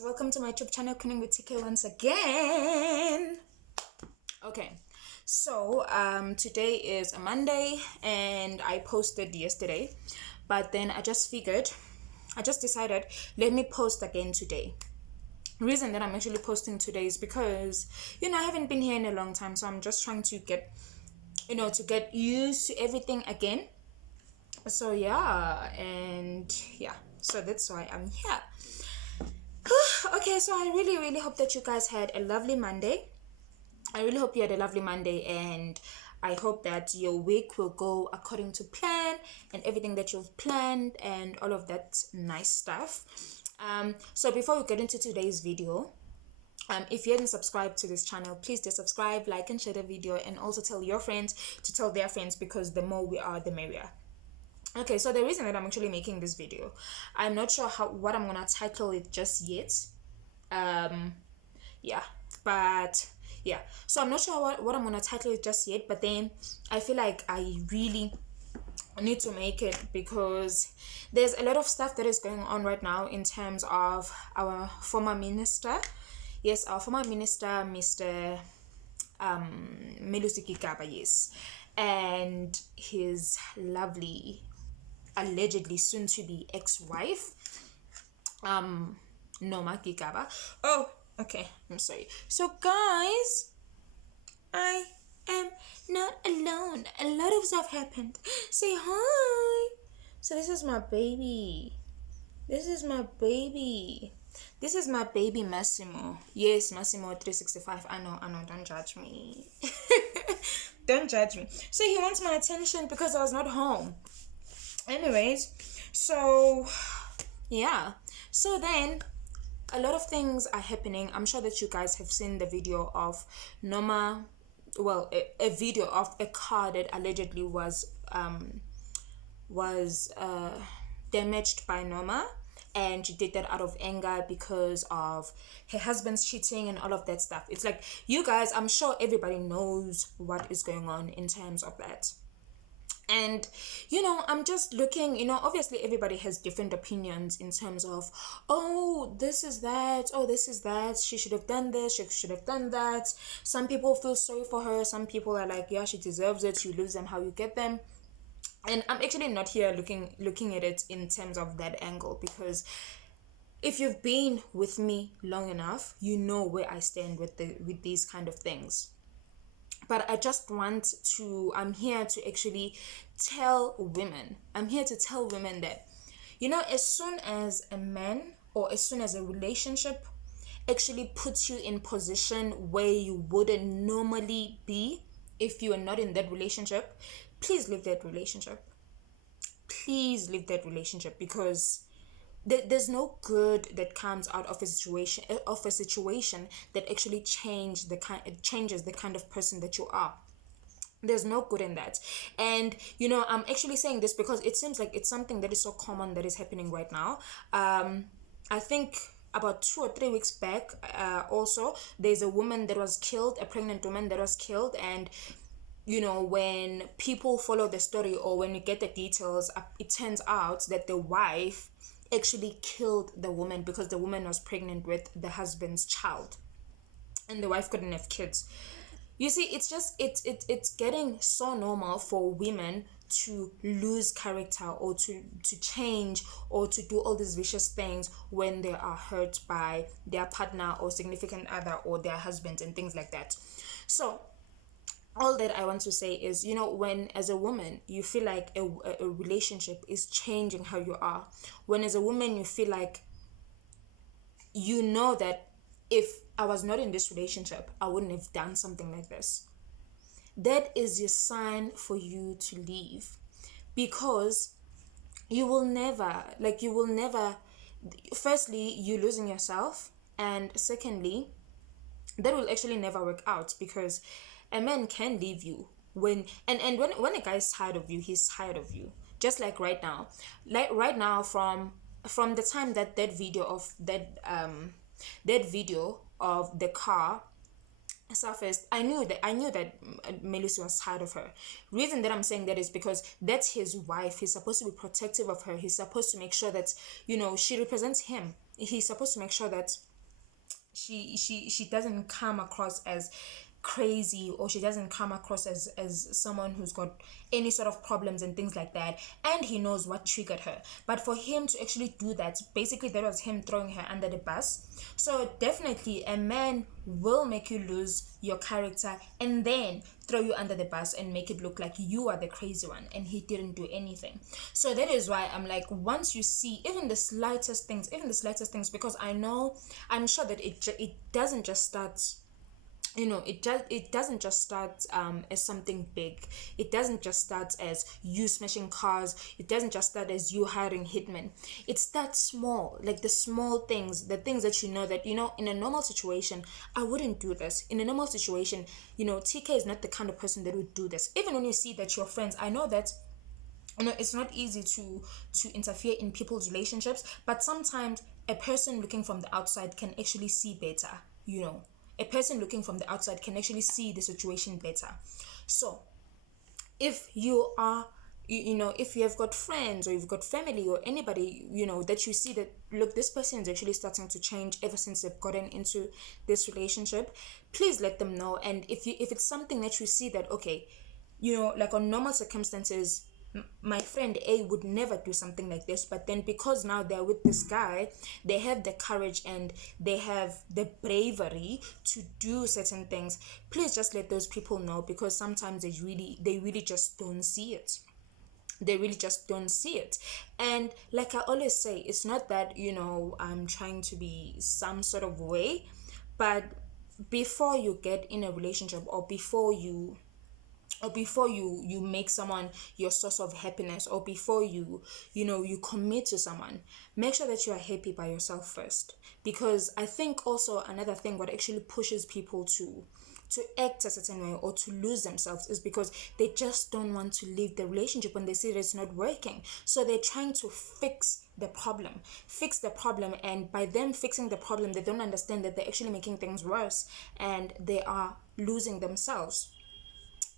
guys, welcome to my YouTube channel, Cooking with TK once again. Okay, so today is a Monday and I posted yesterday, but then I just decided, let me post again today. Reason that I'm actually posting today is because I haven't been here in a long time, so I'm just trying to get used to everything again. So so that's why I'm here. Okay, so I really hope that you guys had a lovely Monday. I really hope you had a lovely Monday, and I hope that your week will go according to plan and everything that you've planned and all of that nice stuff. So before we get into today's video, if you haven't subscribed to this channel, please do subscribe, like, and share the video, and also tell your friends to tell their friends, because the more we are, the merrier. Okay, so the reason that I'm actually making this video, I'm not sure what I'm gonna title it just yet. So I'm not sure what I'm gonna title it just yet, but then I feel like I really need to make it because there's a lot of stuff that is going on right now in terms of our former minister. Yes, our former minister, Mr. Melusi Gigaba, yes, and his lovely, allegedly soon to be ex-wife, Norma Gigaba. Oh, okay, I'm sorry. So guys, I am not alone. A lot of stuff happened. Say hi. So this is my baby. This is my baby. This is my baby Massimo. Yes, Massimo 365. I know, don't judge me. Don't judge me. So he wants my attention because I was not home. Anyways, so yeah. So then a lot of things are happening. I'm sure that you guys have seen the video of Norma. Well, a video of a car that allegedly was damaged by Norma, and she did that out of anger because of her husband's cheating and all of that stuff. It's like, you guys, I'm sure everybody knows what is going on in terms of that. And I'm just looking, obviously everybody has different opinions in terms of, oh, this is that, oh, this is that, she should have done this, she should have done that. Some people feel sorry for her, some people are like, yeah, she deserves it, you lose them how you get them. And I'm actually not here looking at it in terms of that angle, because if you've been with me long enough, you know where I stand with these kind of things. But I just I'm here to actually tell women, that, as soon as a man or as soon as a relationship actually puts you in position where you wouldn't normally be if you are not in that relationship, please leave that relationship. Please leave that relationship, because there's no good that comes out of a situation that actually changes the kind of person that you are. There's no good in that. And I'm actually saying this because it seems like it's something that is so common that is happening right now. I think about 2 or 3 weeks back, also there's a woman that was killed, a pregnant woman that was killed. And when people follow the story, or when you get the details, it turns out that the wife actually killed the woman because the woman was pregnant with the husband's child, and the wife couldn't have kids. You see, it's just it's getting so normal for women to lose character, or to change, or to do all these vicious things when they are hurt by their partner or significant other or their husband and things like that. So all that I want to say is, when as a woman you feel like a relationship is changing how you are, when as a woman you feel like, that if I was not in this relationship, I wouldn't have done something like this, that is your sign for you to leave. Because you will never, firstly, you're losing yourself, and secondly, that will actually never work out, because a man can leave you when a guy is tired of you, he's tired of you. Just like right now, from the time that video of that video of the car surfaced, I knew that Melusi was tired of her. Reason that I'm saying that is because that's his wife. He's supposed to be protective of her. He's supposed to make sure that she represents him. He's supposed to make sure that she doesn't come across as crazy, or she doesn't come across as someone who's got any sort of problems and things like that, and he knows what triggered her. But for him to actually do that, basically that was him throwing her under the bus. So definitely a man will make you lose your character and then throw you under the bus and make it look like you are the crazy one and he didn't do anything. So that is why I'm like, once you see even the slightest things, because I know, I'm sure that it doesn't just start, it doesn't just start as something big. It doesn't just start as you smashing cars. It doesn't just start as you hiring hitmen. It's that small, like the small things, the things that that in a normal situation I wouldn't do this. In a normal situation, TK is not the kind of person that would do this. Even when you see that your friends, I know that it's not easy to interfere in people's relationships, but sometimes a person looking from the outside can actually see better. A person looking from the outside can actually see the situation better. So if you are, if you have got friends or you've got family or anybody, that you see that, look, this person is actually starting to change ever since they've gotten into this relationship, please let them know. And if it's something that you see that, okay, like on normal circumstances, my friend A would never do something like this, but then because now they're with this guy, they have the courage and they have the bravery to do certain things. Please just let those people know, because sometimes they really just don't see it. They really just don't see it. And like I always say, it's not that I'm trying to be some sort of way, but before you get in a relationship, or before you make someone your source of happiness, or before you commit to someone, make sure that you are happy by yourself first. Because I think also another thing what actually pushes people to act a certain way or to lose themselves is because they just don't want to leave the relationship when they see that it's not working. So they're trying to fix the problem, and by them fixing the problem, they don't understand that they're actually making things worse and they are losing themselves.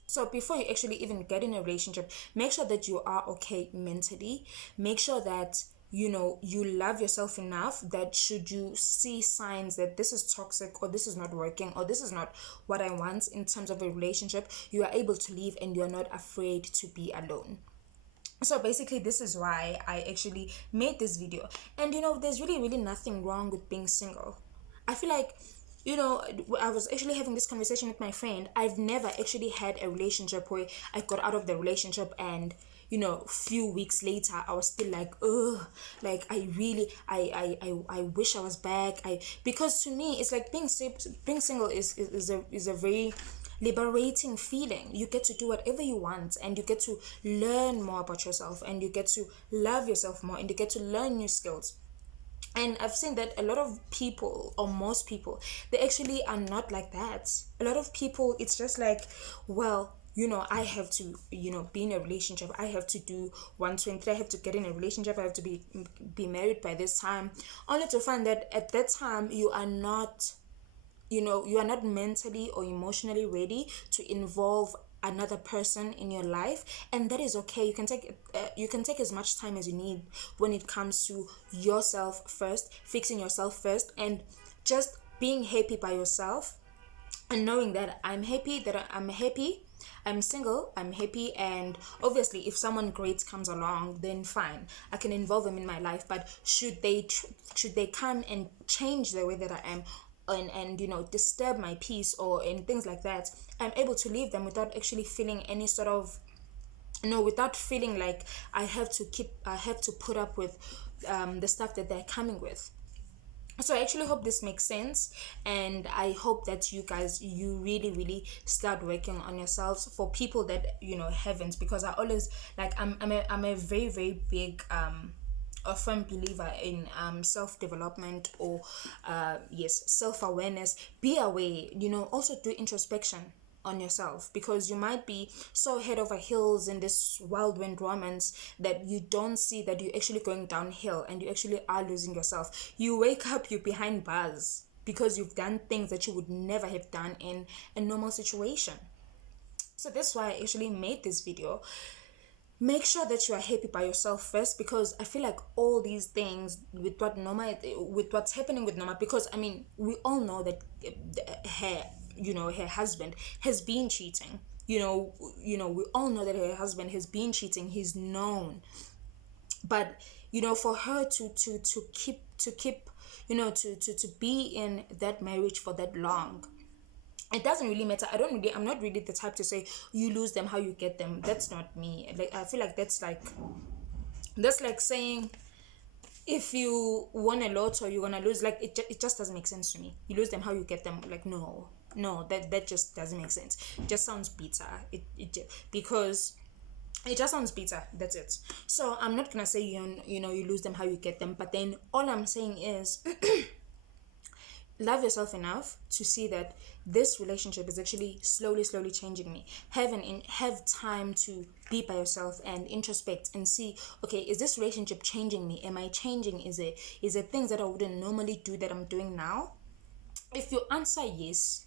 So before you actually even get in a relationship, make sure that you are okay mentally. Make sure that you love yourself enough that should you see signs that this is toxic, or this is not working, or this is not what I want in terms of a relationship, you are able to leave and you are not afraid to be alone. So basically, this is why I actually made this video. And there's really really nothing wrong with being single. I feel like, I was actually having this conversation with my friend. I've never actually had a relationship where I got out of the relationship and few weeks later I was still like, ugh, like I really I wish I was back. Because to me it's like being single is a very liberating feeling. You get to do whatever you want, and you get to learn more about yourself, and you get to love yourself more, and you get to learn new skills. And I've seen that a lot of people, or most people, they actually are not like that. A lot of people, it's just like, well, I have to, be in a relationship. I have to do 1, 2, and 3. I have to get in a relationship. I have to be married by this time. Only to find that at that time you are not mentally or emotionally ready to involve another person in your life. And that is okay. You can take as much time as you need when it comes to yourself first, fixing yourself first, and just being happy by yourself, and knowing that I'm happy, I'm single, I'm happy. And obviously if someone great comes along, then fine, I can involve them in my life. But should they come and change the way that I am, and disturb my peace or and things like that, I'm able to leave them without actually feeling any sort of, without feeling like I have to put up with the stuff that they're coming with. So I actually hope this makes sense, and I hope that you really really start working on yourselves. For people that haven't, because I always, like, I'm a very very big a firm believer in self-development, or yes, self-awareness. Be aware, also do introspection on yourself, because you might be so head over heels in this whirlwind romance that you don't see that you're actually going downhill, and you actually are losing yourself. You wake up, you're behind bars because you've done things that you would never have done in a normal situation. So that's why I actually made this video. make sure that you are happy by yourself first, because I feel like all these things with what Norma, with what's happening with Norma, because I mean we all know that her, her husband has been cheating. We all know that her husband has been cheating. He's known. But for her to keep to be in that marriage for that long, it doesn't really matter. I'm not really the type to say you lose them how you get them. That's not me. Like, I feel like that's like saying if you won a lot or you're gonna lose. Like, it just doesn't make sense to me. You lose them how you get them. Like, no, that just doesn't make sense. It just sounds bitter. Because it just sounds bitter. That's it. So I'm not gonna say you lose them how you get them. But then all I'm saying is love yourself enough to see that this relationship is actually slowly changing me. Have time to be by yourself and introspect and see, okay, is this relationship changing me? Am I changing? Is it things that I wouldn't normally do that I'm doing now? If you answer yes,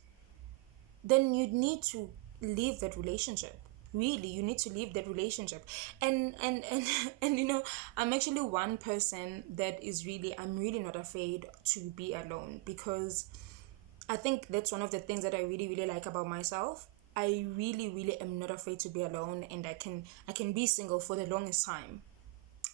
then you need to leave that relationship. Really, you need to leave that relationship. And I'm actually one person that I'm really not afraid to be alone, because I think that's one of the things that I really really like about myself. I really really am not afraid to be alone, and I can be single for the longest time.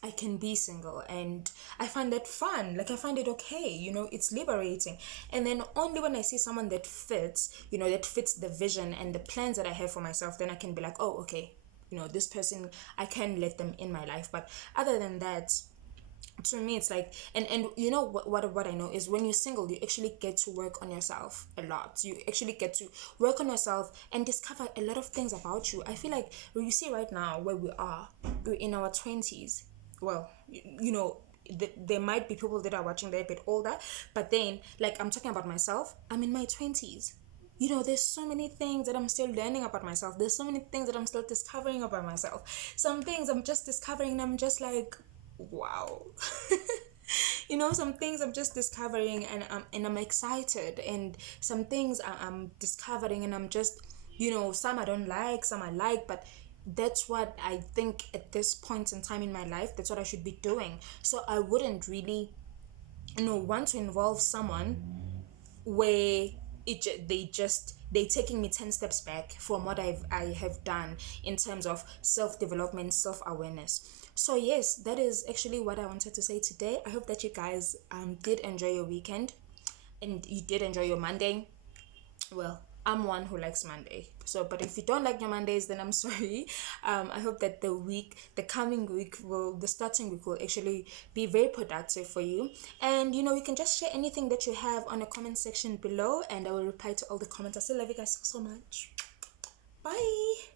I can be single, and I find that fun. Like, I find it okay, it's liberating. And then only when I see someone that fits the vision and the plans that I have for myself, then I can be like, oh, okay, this person, I can let them in my life. But other than that, to me it's like, and what I know is, when you're single, you actually get to work on yourself a lot. You actually get to work on yourself and discover a lot of things about you. I feel like, you see right now where we're in our 20s. Well, there might be people that are watching, they're a bit older, but then, like, I'm talking about myself, I'm in my 20s. There's so many things that I'm still learning about myself. There's so many things that I'm still discovering about myself. Some things I'm just discovering and I'm just like, wow. Some things I'm just discovering, and I'm excited, and some things I'm discovering, and I'm just, some I don't like, some I like, but that's what I think at this point in time in my life, that's what I should be doing. So I wouldn't really, want to involve someone where they taking me 10 steps back from what I have done in terms of self-development, self-awareness. So yes, that is actually what I wanted to say today. I hope that you guys did enjoy your weekend, and you did enjoy your Monday. Well, I'm one who likes Monday. So, but if you don't like your Mondays, then I'm sorry. I hope that the starting week will actually be very productive for you. And you can just share anything that you have on the comment section below, and I will reply to all the comments. I still love you guys so much. Bye.